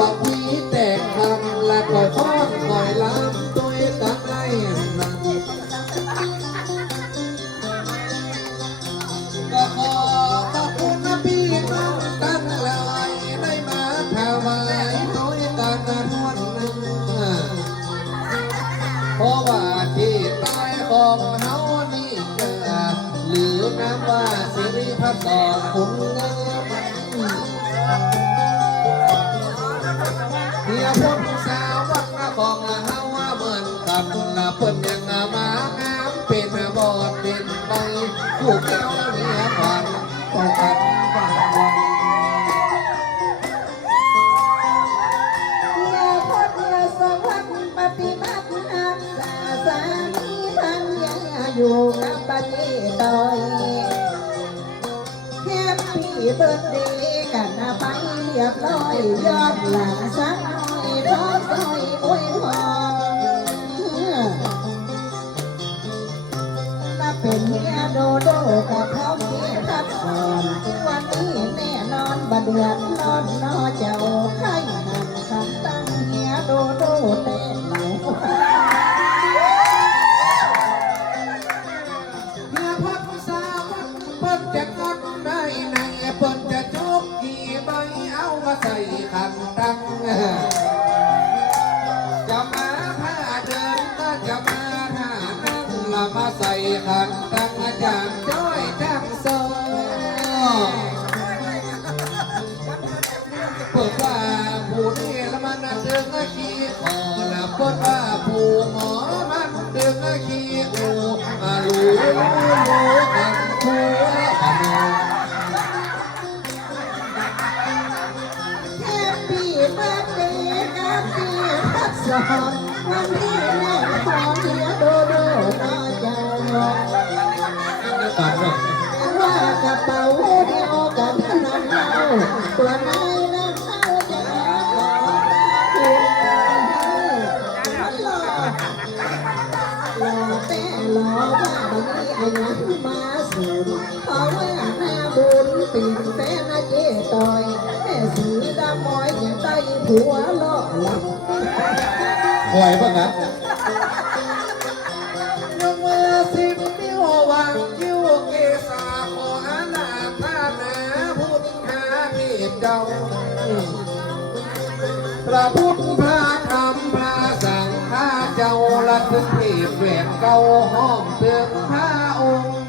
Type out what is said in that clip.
บักพีแต่งคำและก็ฟ้อนคอยลำตัวกันไอ้นั่นก็ขอขอบคุณนะพี่น้องกันหลายได้มาถวายน้อยกันนะทวนหนึ่งเพราะว่าที่ใตายของเฮานี่เกิดหรือน้ำว่าสิริพัฒน์สอนคุณเงิน ของเฮาว่าเหมือนกับนละเพิ่นยังมางามเป็นบอดเป็นใบผู้เก้าเมียขวัญต้องกันบ้านวังยาพดยาสวัสดิ์ปฏิบัติรักษาสามีพันยาอยู่กับปฏิตอยแฮปปี้เบิร์ดเดย์กันนะไปเรียบร้อยยอดหลังสัก เป็นเมียโดโดกับเขาที่ทับก่อนวันนี้แน่นอนบัดเดือนนอนนอเจ้าให้นั่นคำตั้งเมียโดโดเต้น ใส่ขันตั้งอาจางจ้อยจังโซเปิดว่าผู้นี้ละมันดึงขี้คอละเปิดว่าผู้หมอมันดึงขี้อูอาลูลูลูกันผู้ละกันแฮปปี้เบิร์ดเดย์กับพี่ทักษรวันนี้แม่ขอเมียโบางทีอายุมาสูงเพราะว่าหน้าบุญปีนแฟนอาเจต่อยแม่สีดำมอยอย่างได้ผัวล่อหลับปล่อยบ้างนะยกมือสิบนิ้ววางยิ้วเกษาขออาณาท่านาพุทธาเทพเจ้าพระพุทธ ละถึงเปรียบเปลี่ยนเก่าห้องถึงค้าองค์